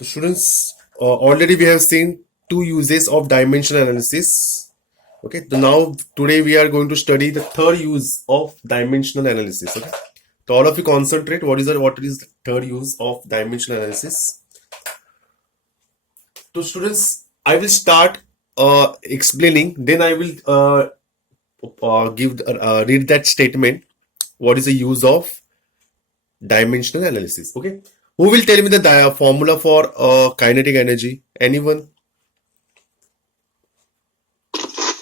So students, already we have seen two uses of dimensional analysis. Okay, so now today we are going to study the third use of dimensional analysis. Okay, so all of you concentrate. What is the third use of dimensional analysis? So students, I will start explaining. Then I will read that statement. What is the use of dimensional analysis? Okay, who will tell me the formula for kinetic energy? Anyone?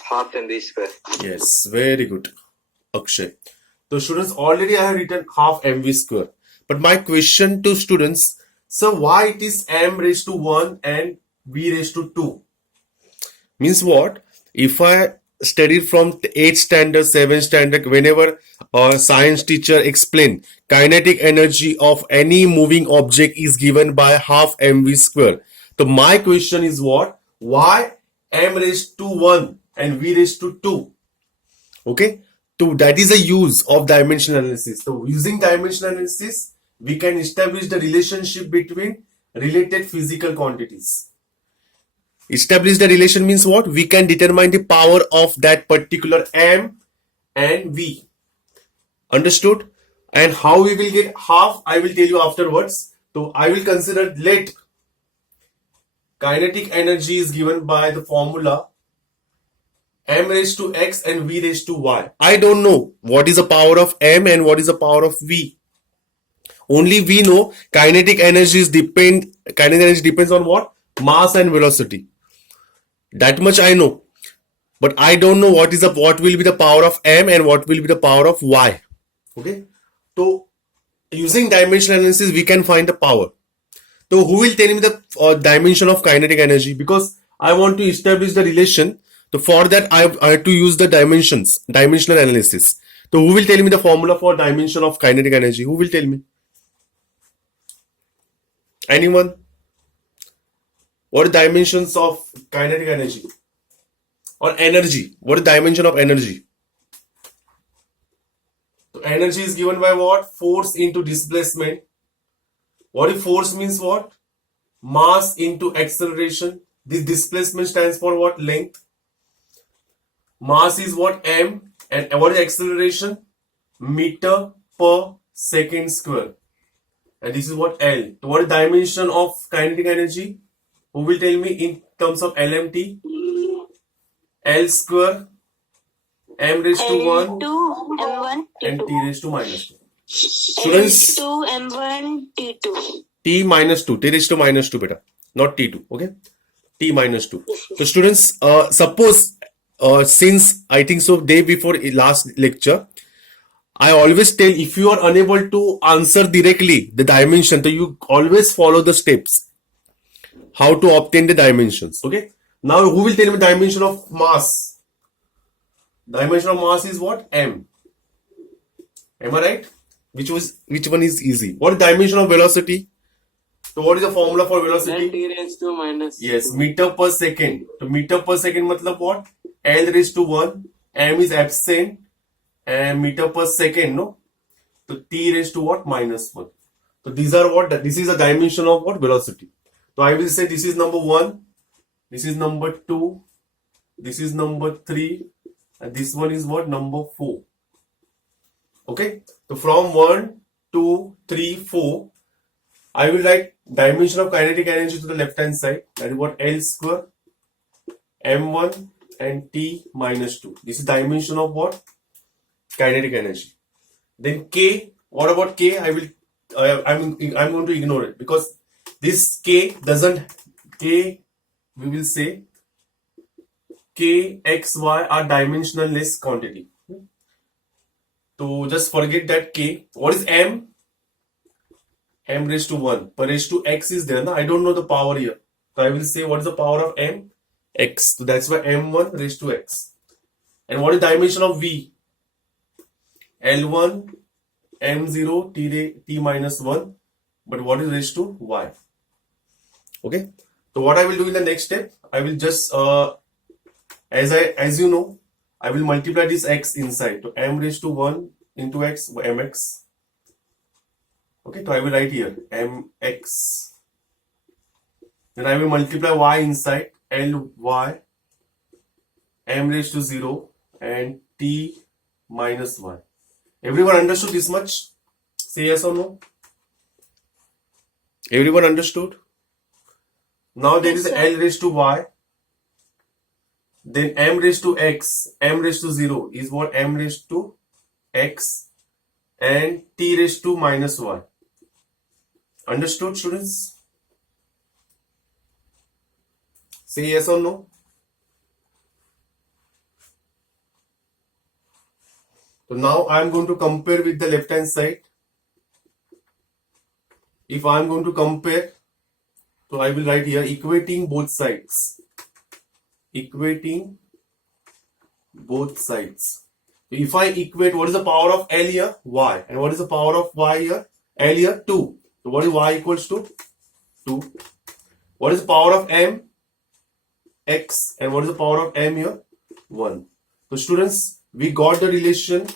Half mv square. Yes, very good, Akshay. So students, already I have written half mv square. But my question to students, so why it is m raised to 1 and v raised to 2? Means what? If I studied from 8th standard, 7th standard, whenever a science teacher explain kinetic energy of any moving object is given by half mv square. So my question is what? Why m raised to 1 and v raised to 2? Okay, so that is a use of dimensional analysis. So using dimensional analysis, we can establish the relationship between related physical quantities. Establish the relation means what? We can determine the power of that particular m and v. Understood? And how we will get half, I will tell you afterwards. So I will consider let kinetic energy is given by the formula m raised to x and v raised to y. I don't know what is the power of m and what is the power of v. Only we know kinetic energy depends on what? Mass and velocity. That much I know. But I don't know what will be the power of m and what will be the power of y. Okay. So using dimensional analysis, we can find the power. So who will tell me the dimension of kinetic energy? Because I want to establish the relation. So for that, I have to use the dimensional analysis. So who will tell me the formula for dimension of kinetic energy? Who will tell me? Anyone? What are dimensions of kinetic energy? Or energy? What is dimension of energy? So energy is given by what? Force into displacement. What if force means what? Mass into acceleration. This displacement stands for what? Length. Mass is what? M. And what is acceleration? Meter per second square. And this is what? L. So what is dimension of kinetic energy? Who will tell me in terms of LMT? L square m raised to 1 m1 and t2 t raised to minus 2. Students, l2 m1 t2 t minus 2, t raised to minus 2 beta, not t2, okay? T minus 2. So students, suppose since I think so day before last lecture, I always tell if you are unable to answer directly the dimension, so you always follow the steps how to obtain the dimensions. Okay. Now who will tell me dimension of mass? Dimension of mass is what? M. Am I right? Which one is easy? What is dimension of velocity? So what is the formula for velocity? T raised to minus. Yes, meter per second. So meter per second matlab what? L raised to 1. M is absent. And meter per second, no? So t raised to what? Minus 1. So these are what? This is the dimension of what? Velocity. So I will say this is number 1. This is number 2. This is number 3. And this one is what? Number 4. Okay. So from 1, 2, 3, 4, I will write dimension of kinetic energy to the left hand side. That is what? L square, m1 and t minus 2. This is dimension of what? Kinetic energy. Then k. What about k? I'm going to ignore it because this k doesn't. K, we will say k, x, y are dimensionless quantity. So just forget that k. What is m? M raised to 1. Per raised to x is there. No? I don't know the power here. So I will say what is the power of m? X. So that's why m1 raised to x. And what is dimension of v? L1, m0, t minus 1. But what is raised to y? Okay. So what I will do in the next step, I will just as you know, I will multiply this x inside. So m raised to 1 into x, mx. Okay, so I will write here mx Then I will multiply y inside, Ly m raised to 0 and t minus y. Everyone understood this much? Say yes or no. Everyone understood? Now there Yes, is sir. L raised to y. Then m raised to x, m raised to 0 is what? M raised to x and t raised to minus y. Understood, students? Say yes or no. So now I am going to compare with the left hand side. If I am going to compare, so I will write here equating both sides. Equating both sides. If I equate, what is the power of L here? Y. And what is the power of Y here? L here? 2. So what is Y equals to? 2. What is the power of M? X. And what is the power of M here? 1. So students, we got the relation.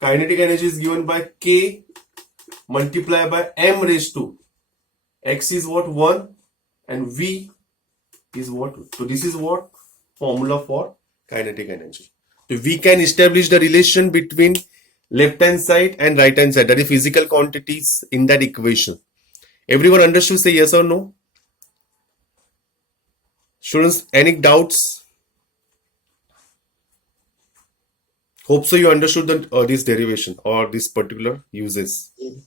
Kinetic energy is given by K multiplied by M raised to. X is what? 1. And V is what? So this is what? Formula for kinetic energy. So we can establish the relation between left hand side and right hand side, that is physical quantities in that equation. Everyone understood? Say yes or no. Students, any doubts? Hope so you understood this derivation or this particular uses.